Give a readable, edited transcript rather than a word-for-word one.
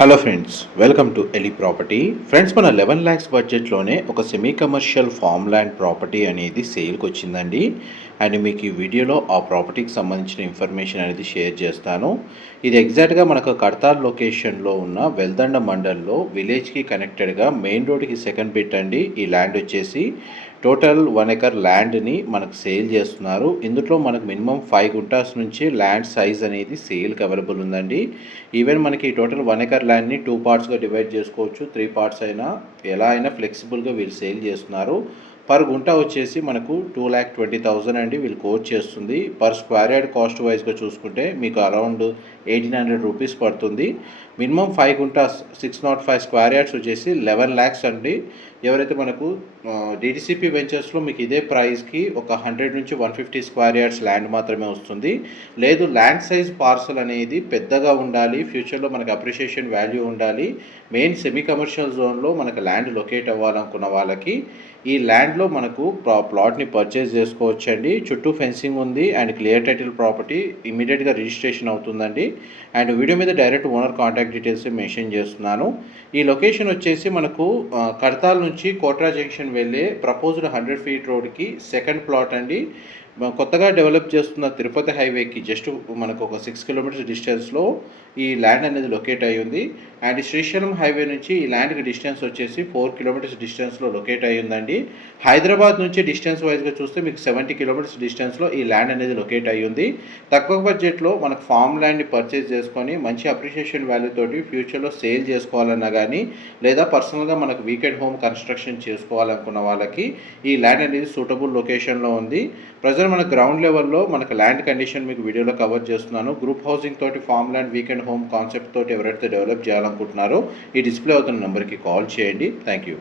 Hello friends, welcome to ఎలి property. Friends, మన 11 ల్యాక్స్ బడ్జెట్లోనే ఒక semi commercial farm land property అనేది సేల్కి వచ్చిందండి. అండ్ మీకు ఈ వీడియోలో ఆ ప్రాపర్టీకి సంబంధించిన ఇన్ఫర్మేషన్ అనేది షేర్ చేస్తాను. ఇది ఎగ్జాక్ట్గా మనకు కడతాల్ లొకేషన్లో ఉన్న వెల్దండ మండల్లో విలేజ్కి కనెక్టెడ్గా మెయిన్ రోడ్కి సెకండ్ బిట్ అండి. ఈ ల్యాండ్ వచ్చేసి టోటల్ 1 ఎకర్ ల్యాండ్ని మనకు సేల్ చేస్తున్నారు. ఇందులో మనకు మినిమం 5 గుంటాస్ నుంచి ల్యాండ్ సైజ్ అనేది సేల్కి అవైలబుల్ ఉందండి. ఈవెన్ మనకి టోటల్ 1 ఎకర్ ల్యాండ్ని 2 పార్ట్స్గా డివైడ్ చేసుకోవచ్చు. 3 పార్ట్స్ అయినా ఎలా అయినా ఫ్లెక్సిబుల్గా వీళ్ళు సేల్ చేస్తున్నారు. పర్ గుంట వచ్చేసి మనకు 2,20,000 అండి వీళ్ళు కోట్ చేస్తుంది. పర్ స్క్వేర్ యార్డ్ కాస్ట్ వైజ్గా చూసుకుంటే మీకు అరౌండ్ 1,800 రూపీస్ పడుతుంది. మినిమం 5 గుంటాస్ 605 స్క్వేర్ యార్డ్స్ వచ్చేసి 11 ల్యాక్స్ అండి. ఎవరైతే మనకు డిటిసిపి వెంచర్స్లో మీకు ఇదే ప్రైస్కి ఒక 100 నుంచి 150 స్క్వేర్ యార్డ్స్ ల్యాండ్ మాత్రమే వస్తుంది. లేదు, ల్యాండ్ సైజ్ పార్సల్ అనేది పెద్దగా ఉండాలి, ఫ్యూచర్లో మనకు అప్రిషియేషన్ వాల్యూ ఉండాలి, మెయిన్ సెమీ కమర్షియల్ జోన్లో మనకు ల్యాండ్ లొకేట్ అవ్వాలనుకున్న వాళ్ళకి ఈ ల్యాండ్లో మనకు ప్లాట్ని పర్చేస్ చేసుకోవచ్చండి. చుట్టూ ఫెన్సింగ్ ఉంది అండ్ క్లియర్ టైటిల్ ప్రాపర్టీ ఇమీడియట్గా రిజిస్ట్రేషన్ అవుతుందండి. అండ్ వీడియో మీద direct owner contact details mention చేస్తున్నాను. ఈ లొకేషన్ వచ్చేసి మనకు కడతాల్ నుంచి కోట్రా జంక్షన్ వెళ్ళే ప్రపోజ్డ్ 100 ఫీట్ రోడ్కి సెకండ్ ప్లాట్ అండి. కొత్తగా డెవలప్ చేస్తున్న తిరుపతి హైవేకి జస్ట్ మనకు ఒక 6 కిలోమీటర్స్ డిస్టెన్స్లో ఈ ల్యాండ్ అనేది లొకేట్ అయ్యి ఉంది. అండ్ శ్రీశైలం హైవే నుంచి ఈ ల్యాండ్కి డిస్టెన్స్ వచ్చేసి 4 కిలోమీటర్స్ డిస్టెన్స్లో లొకేట్ అయ్యి ఉందండి. హైదరాబాద్ నుంచి డిస్టెన్స్ వైజ్గా చూస్తే మీకు 70 కిలోమీటర్స్ డిస్టెన్స్లో ఈ ల్యాండ్ అనేది లొకేట్ అయ్యి ఉంది. తక్కువ బడ్జెట్లో మనకు ఫామ్ ల్యాండ్ని పర్చేస్ చేసుకొని మంచి అప్రిషియేషన్ వాల్యూ తోటి ఫ్యూచర్లో సేల్ చేసుకోవాలన్నా కానీ లేదా పర్సనల్గా మనకు వీకెండ్ హోమ్ కన్స్ట్రక్షన్ చేసుకోవాలనుకున్న వాళ్ళకి ఈ ల్యాండ్ అనేది సూటబుల్ లొకేషన్లో ఉంది. ప్రజెంట్ మన గ్రౌండ్ లెవెల్లో మనకు ల్యాండ్ కండిషన్ మీకు వీడియోలో కవర్ చేస్తున్నాను. గ్రూప్ హౌసింగ్ తోటి farm land weekend home concept తోటి ఎవరైతే డెవలప్ చేయాలనుకుంటున్నారో ఈ డిస్ప్లే అవుతున్న నెంబర్కి కాల్ చేయండి. Thank you.